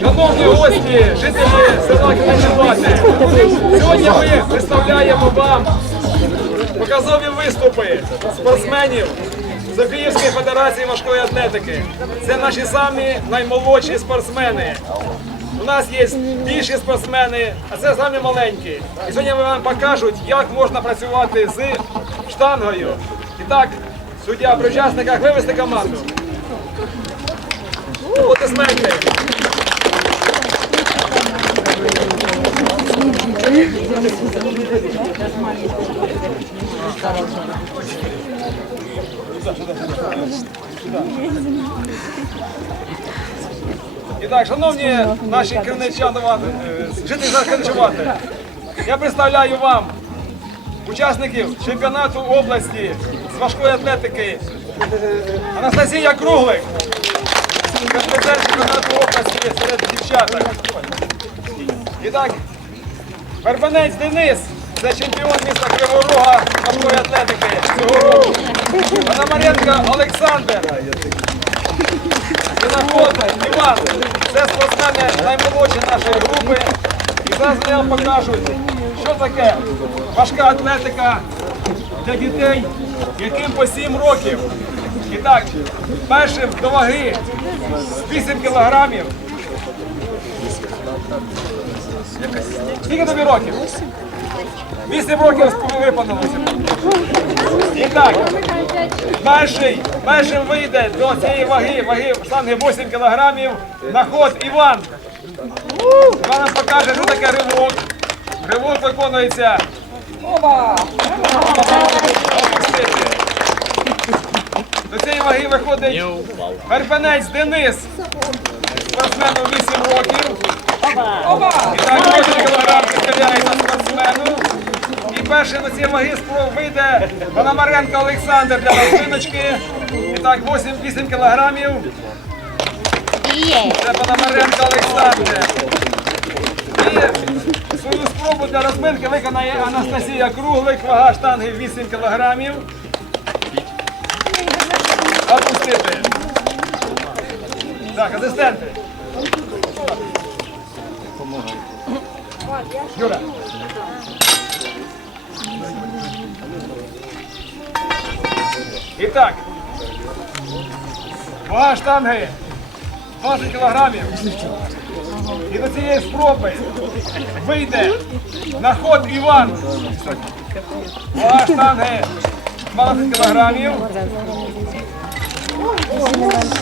Шановні гості, жителі села Кременчувати, сьогодні ми представляємо вам показові виступи спортсменів з Київської федерації важкої атлетики. Це наші самі наймолодші спортсмени. У нас є більші спортсмени, а це самі маленькі. І сьогодні вам покажуть, як можна працювати з штангою. І так, суддя при учасниках вивести команду. Аплодисменти. І так, шановні наші кривничани, е, жителі Кривничувати, я представляю вам учасників чемпіонату області з важкої атлетики Анастасія Круглик, президент чемпіонату області серед дівчаток. І так, Вербанець Денис, це чемпіон міста Кривого Рога важкої атлетики. Пономаренко Олександр. Синагода, Іван, це спортсмени наймолодші нашої групи. І зараз вони вам покажуть, що таке важка атлетика для дітей, яким по 7 років. І так, першим до ваги 8 кілограмів. Скільки тобі років? 8 років виповнилося. І так, перший, першим вийде до цієї ваги, ваги штанги 8 кілограмів, на ход Іван. Іван нам покаже, що таке ривок. Ривок виконується. Опустити. До цієї ваги виходить Вербенець Денис. Спортсмену 8 років. 8 кілограм підкоряється спортсмену. І перший на цій ваги спроб вийде Пономаренко Олександр для розминочки. І так 8, 8 кілограмів. Це Пономаренко Олександр. І свою спробу для розминки виконає Анастасія Круглик, вага штанги 8 кілограмів. Опустити. Так, асистенти. Юра. І так. Вага штанги 20 кілограмів. І до цієї спроби вийде на ход Іван. Вага штанги 20 кілограмів.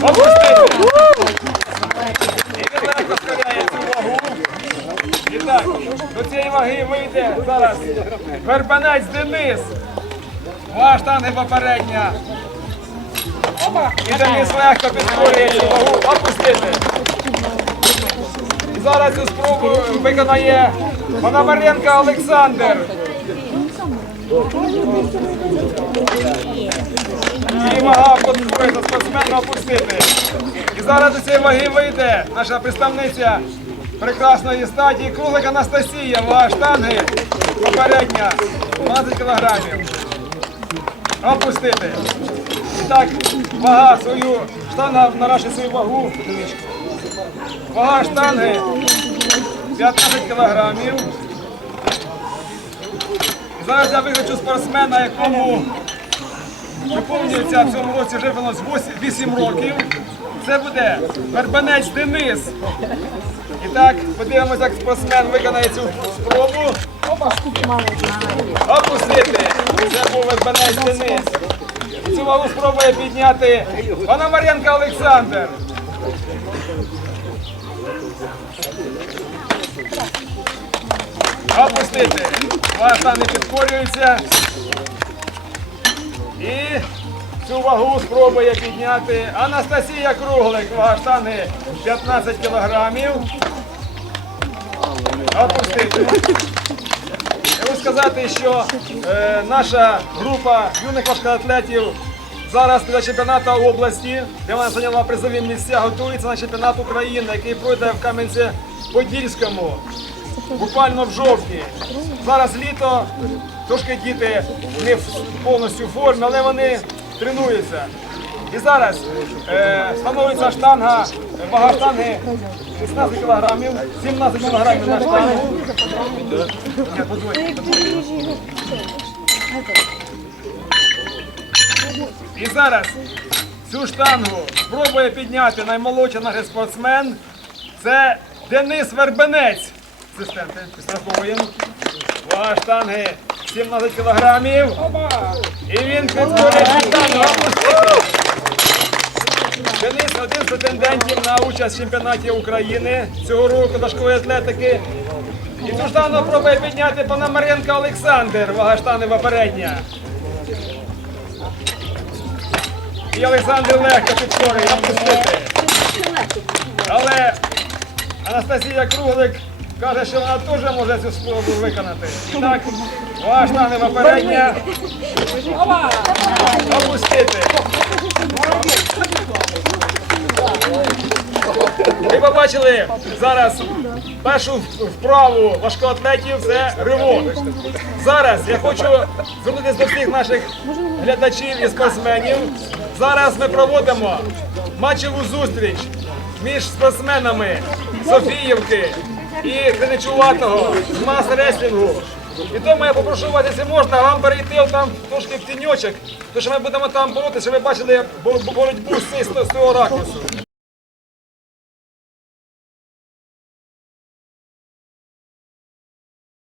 Опустити. І він легко цю вагу. І так, до цієї ваги вийде зараз Вербанець Денис. Вага штанги попередня. І Денис легко підкорює цю вагу. Опустити. І зараз цю спробу виконає Пономаренко Олександр. І вага спортсмена опустити. І зараз до цієї ваги вийде наша представниця прекрасної стадії Круглик Анастасія. Вага штанги попередня 12 кілограмів. Опустити. Так, вага свою, штанга наращує свою вагу. Вага штанги 15 кілограмів. Зараз я визначу спортсмена, якому виповнюється в цьому році вже воно 8 років. Це буде Вербанець Денис. І так, подивимося, як спортсмен виконає цю спробу. Опустити. Це був Вербанець Денис. Цю вагу спробує підняти Пономаренко Олександр. Опустити. Вага не підкорюється. І цю вагу спробує підняти Анастасія Круглик. Вага штанги 15 кілограмів. Опустити. Хочу сказати, що е, наша група юних важкоатлетів зараз для чемпіонату області, де вона зайняла призові місця, готується на чемпіонат України, який пройде в Кам'янці-Подільському. Буквально в жовтні. Зараз літо, трошки діти не повністю в формі, але вони тренуються. І зараз е, становиться штанга Вага штанги 16 кілограмів, 17 кілограмів на штангу. І зараз цю штангу спробує підняти наймолодший наш спортсмен. Це Денис Вербенець. Асистенти, підстраховуємо. Вага штанги 17 кілограмів. І він підходить. Денис один з претендентів на участь в чемпіонаті України цього року дошкової атлетики. І штангу пробує підняти Пономаренко Олександр, вага штангова передня. І Олександр легко підкорює опустити. Але Анастасія Круглик каже, що вона теж може цю спробу виконати. І Так, вага штангова передня. Опустити. Ви побачили зараз першу вправу важкоатлетів це ривок. Зараз я хочу звернутися до всіх наших глядачів і спортсменів. Зараз ми проводимо матчеву зустріч між спортсменами Софіївки і Криничуватого з мас реслінгу. І тому я попрошу вас, якщо можна, вам перейти там трошки в тіньочок, тому що ми будемо там боротися, щоб ви бачили боротьбу з цього- ракурсу.